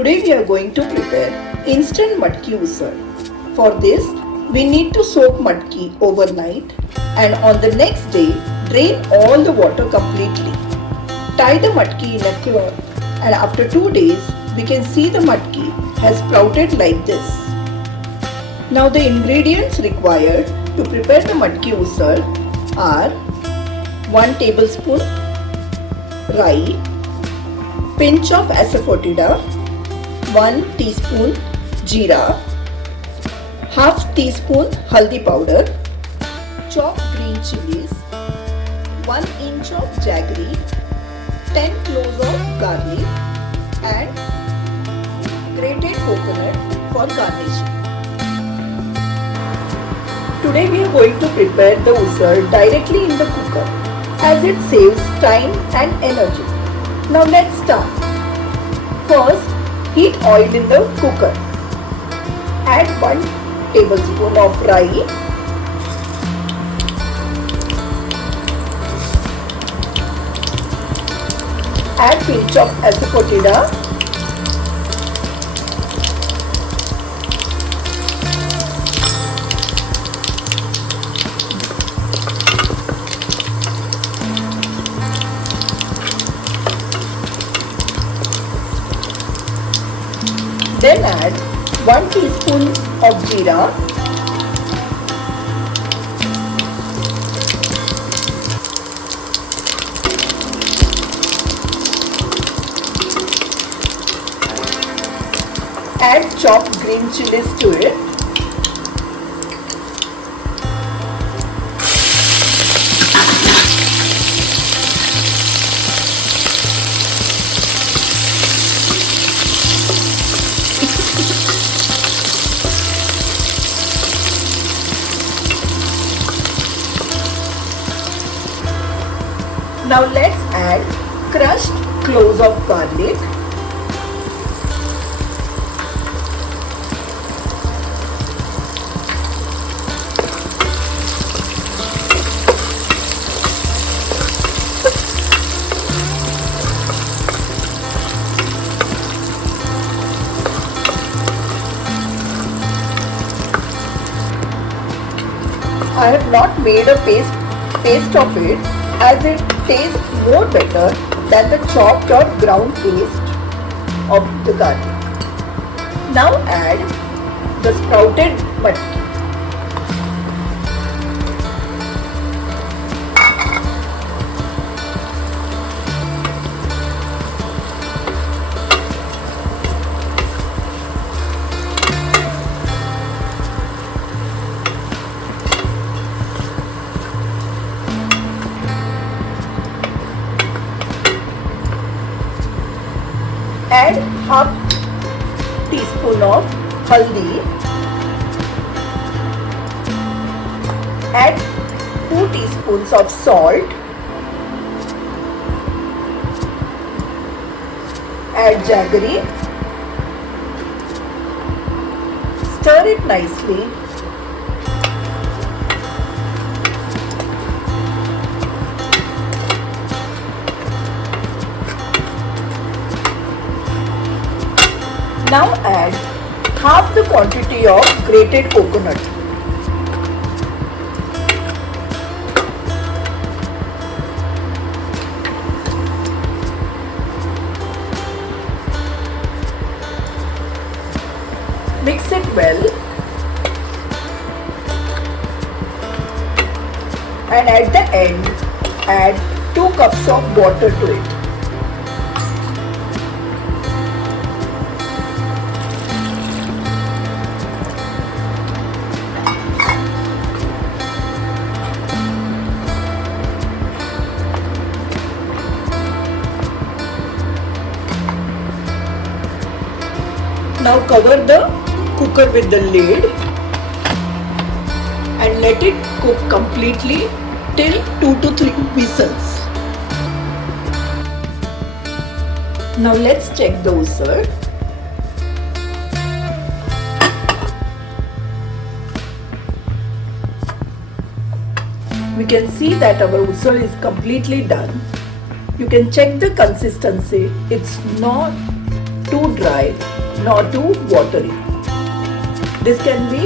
Today we are going to prepare instant matki usal. For this, we need to soak matki overnight and on the next day drain all the water completely. Tie the matki in a cloth and after 2 days we can see the matki has sprouted like this. Now the ingredients required to prepare the matki usal are 1 tablespoon rye, pinch of asafoetida, 1 teaspoon jeera, half teaspoon haldi powder, chopped green chilies, 1 inch of jaggery, 10 cloves of garlic and grated coconut for garnishing. Today we are going to prepare the usal directly in the cooker as it saves time and energy. Now let's start. First, heat oil in the cooker. Add 1 tablespoon of rye, add pinch of asafoetida, then add 1 teaspoon of jeera, add chopped green chilies to it, now let's add crushed cloves of garlic, I have not made a paste of it as it tastes more better than the chopped or ground paste of the garlic. Now add the sprouted matki. Add half teaspoon of haldi, add 2 teaspoons of salt, add jaggery, stir it nicely, now add half the quantity of grated coconut. Mix it well and at the end add 2 cups of water to it. Now cover the cooker with the lid and let it cook completely till 2 to 3 whistles. Now let's check the usal. We can see that our usal is completely done. You can check the consistency. It's not too dry nor too watery. This can be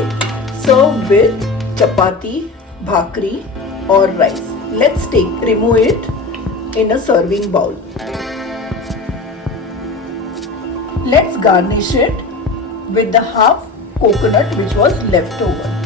served with chapati, bhakri or rice. Let's remove it in a serving bowl. Let's garnish it with the half coconut which was left over.